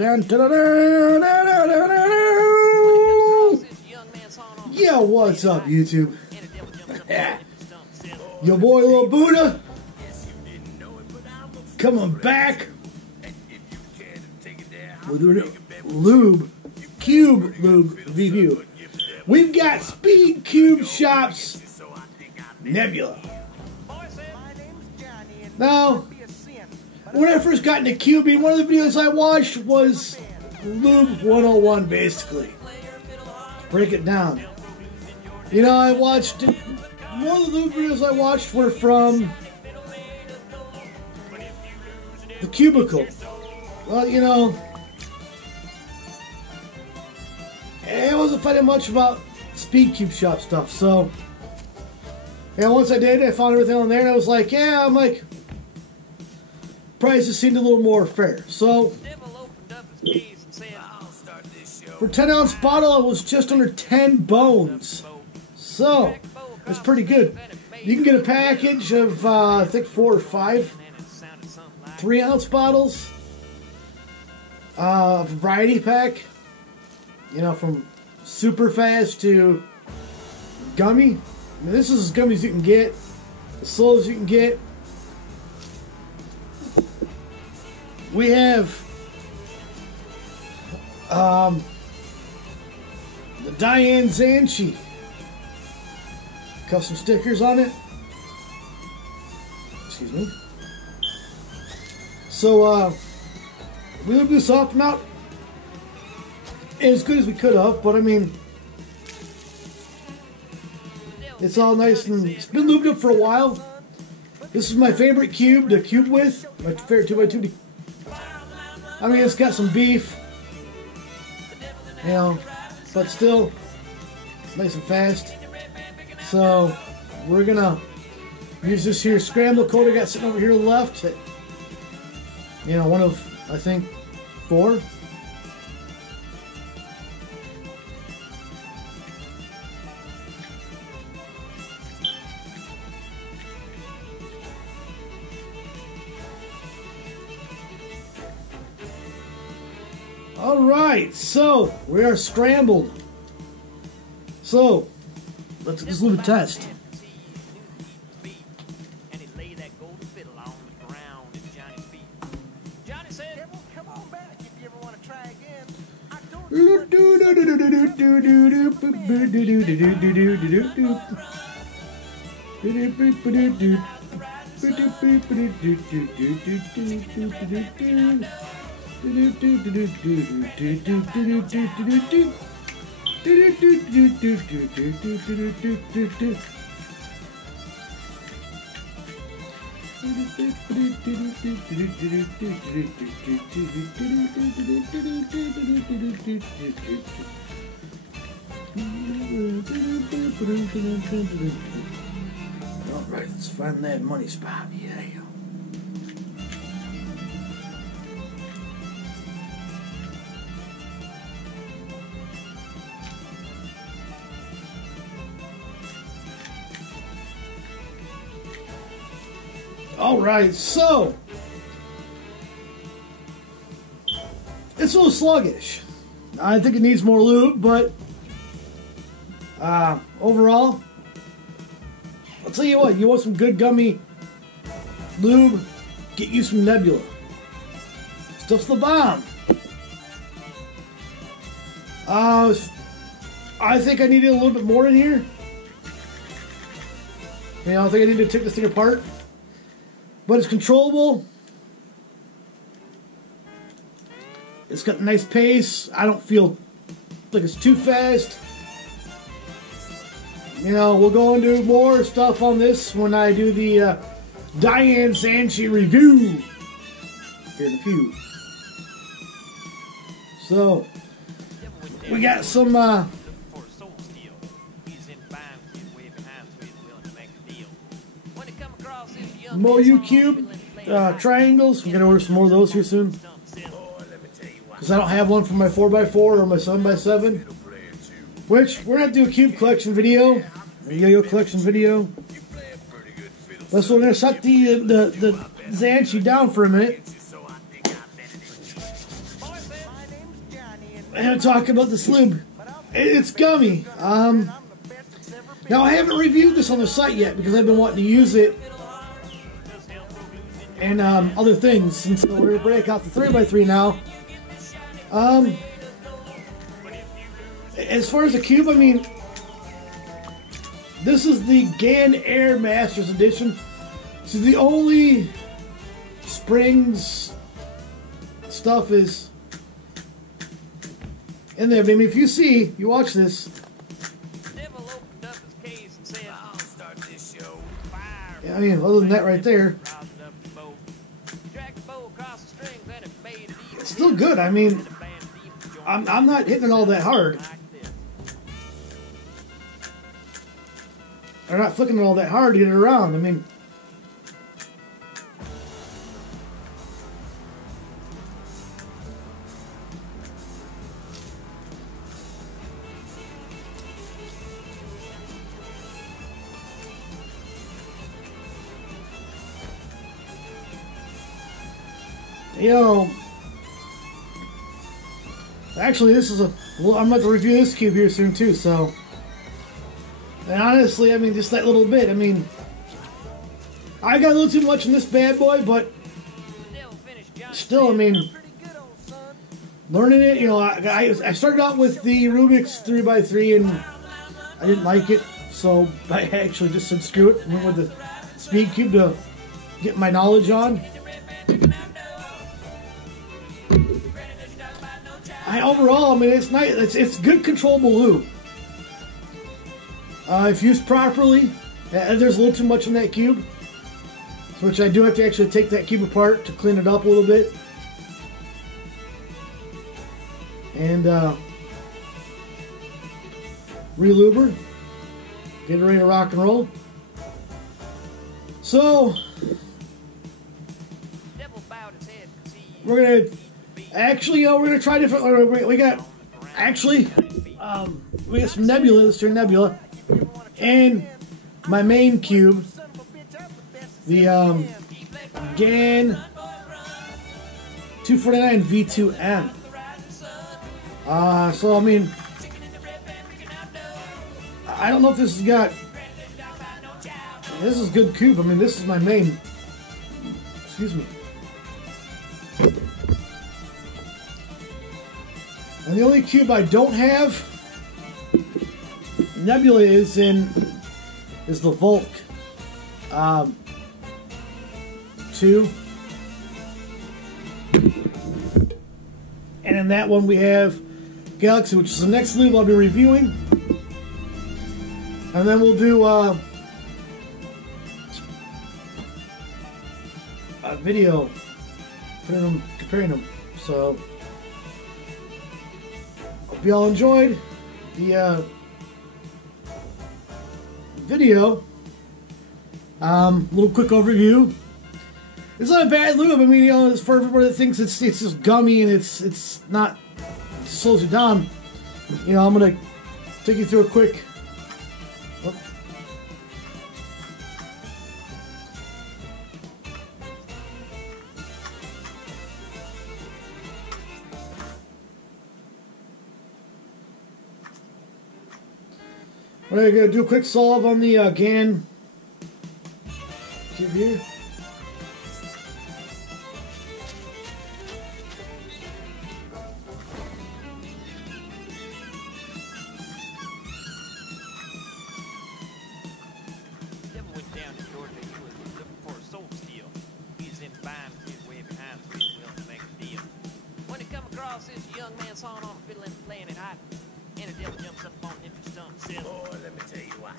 Dun, dun, dun, dun, dun, dun, dun, dun. Yo, what's up, YouTube? Your boy Lil Buddha coming back with a Lube, Cube Lube review. We've got Speed Cube Shop's Nebula. Now, when I first got into cubing, one of the videos I watched was Lube 101, basically. Break it down. You know, I watched, one of the Lube videos I watched were from the Cubicle. Well, you know, I wasn't finding much about Speed Cube Shop stuff, so, yeah, once I did, I found everything on there, and I was like, yeah, I'm like, prices seemed a little more fair. So, for 10-ounce bottle, it was just under 10 bones. So, it's pretty good. You can get a package of, I think, 4 or 5 3-ounce bottles. A variety pack. You know, from super fast to gummy. I mean, this is as gummy as you can get. As slow as you can get. We have the Diane Zanchi. Custom stickers on it. Excuse me. So, we lubed this up. Not as good as we could have, but I mean, it's all nice and it's been lubed up for a while. This is my favorite cube to cube with. My favorite 2x2. I mean, it's got some beef, you know, but still, it's nice and fast. So, we're gonna use this here scramble coat I got sitting over here to the left. You know, one of, I think, 4. Alright, so we are scrambled. So, let's just do a test. Alright, let's find that money spot. Yeah. Alright, so it's a little sluggish. I think it needs more lube, but overall, I'll tell you what, you want some good gummy lube, get you some Nebula. Stuff's the bomb. I think I needed a little bit more in here. You know, I think I need to take this thing apart. But it's controllable. It's got a nice pace. I don't feel like it's too fast. You know, we'll go into more stuff on this when I do the Diane Zanchi review here in a few. So, we got some Moyu Cube triangles. We're going to order some more of those here soon. Because I don't have one for my 4x4 or my 7x7. Which, we're going to do a cube collection video. A yo-yo collection video. But so we're going to set the Zanchi down for a minute. and talking about this lube. It's gummy. Now I haven't reviewed this on the site yet because I've been wanting to use it and other things. And so we're gonna break out the 3x3 now. As far as the cube, I mean, this is the GAN Air Masters Edition. This is the only springs stuff is in there. I mean, if you see, you watch this. Yeah, I mean, other than that right there, it's still good. I mean, I'm not hitting it all that hard. They're not flicking it all that hard to get it around. I mean, you know, actually, this is I'm about to review this cube here soon too, so. And honestly, I mean, just that little bit. I mean, I got a little too much in this bad boy, but still, I mean, learning it, you know, I started out with the Rubik's 3x3 and I didn't like it, so I actually just said screw it. Went with the Speed Cube to get my knowledge on. Overall, I mean, it's nice. It's good controllable lube. If used properly, there's a little too much in that cube, which I do have to actually take that cube apart to clean it up a little bit. And re-luber, get it ready to rock and roll. So we're gonna actually, we're gonna try different. We got some Nebula. Let's turn Nebula. And my main cube, the GAN 249 V2M. So I mean, I don't know if this has got. This is good cube. I mean, this is my main. Excuse me. And the only cube I don't have. Nebula is the Volk 2, and in that one we have Galaxy, which is the next lube I'll be reviewing, and then we'll do a video comparing them. So hope you all enjoyed the video. Little quick overview. It's not a bad lube. I mean, you know, it's for everybody that thinks it's just gummy and it's not, it slows you down. You know, I'm gonna take you through a quick. Oh. We're going to do a quick solve on the GAN cube here. Devil went down to Georgia. He was looking for a soul steal. He's in bind with his way behind, so he's willing to make a deal. When he come across this young man sawing on a fiddle and playing it hot, and the devil jumps up on him and stumps and says, "Oh, let me tell you what.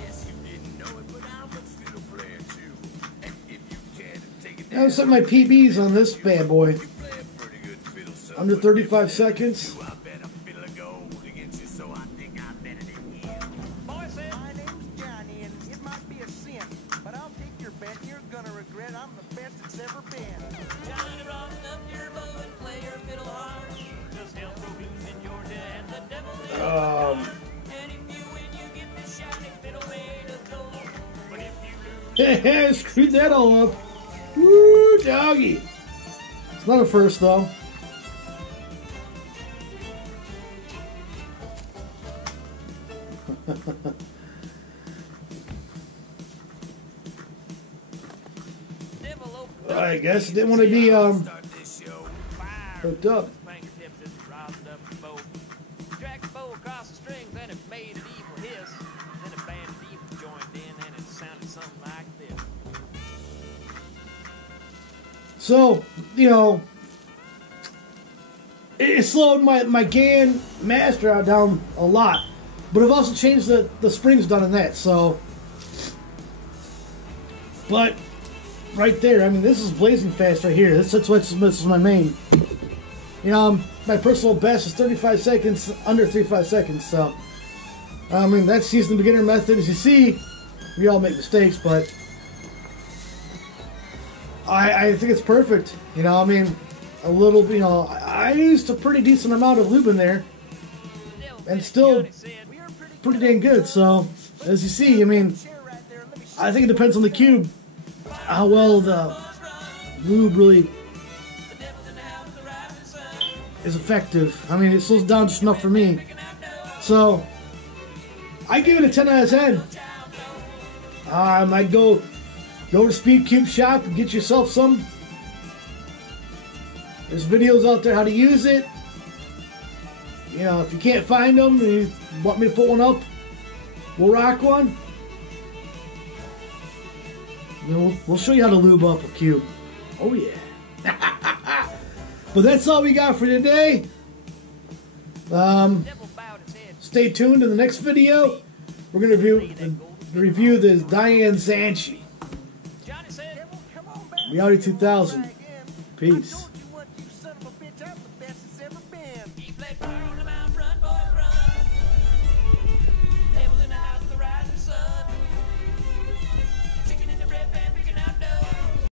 Yes, you didn't know it, but I'm a fiddle player too. And if you can take it Now, set my PBs on this bad boy. you play a pretty good fiddle, so Under 35 seconds. I bet a fiddle of gold against you, so I think I better than you." boy said, My name's Johnny, and it might be a sin, but I'll take your bet. You're gonna regret I'm the best it's ever been. Johnny, rock up your bow and play your fiddle hard. Just help the blues in Georgia and the devil is and if you win, you get the shiny fiddle made of gold. But if you lose, Screwed that all up. Woo, doggy. It's not a first though. Devil opened I guess it didn't want to be Start this show. fire hooked up. his fingertips as he rosin up the bow. He dragged the bow across the strings and it made an evil hiss. Then a band of demons joined in and it sounded something like this. So, you know, it slowed my GAN master out down a lot. But I've also changed the springs done in that, so. But, right there, I mean, this is blazing fast right here. This is my main. You know, my personal best is 35 seconds, under 35 seconds, so. I mean, that's using the beginner method. As you see, we all make mistakes, but I think it's perfect. You know, I mean, a little, you know, I used a pretty decent amount of lube in there, and still pretty dang good. So, as you see, I mean, I think it depends on the cube, how well the lube really is effective. I mean, it slows down just enough for me. So, I give it a 10 out of 10. I might go to Speed Cube Shop and get yourself some. There's videos out there how to use it. You know, if you can't find them and you want me to put one up, we'll rock one. We'll show you how to lube up a cube. Oh yeah. But that's all we got for today. Stay tuned in the next video. We're going to review the Diane Zanchi. Reality 2000. Peace.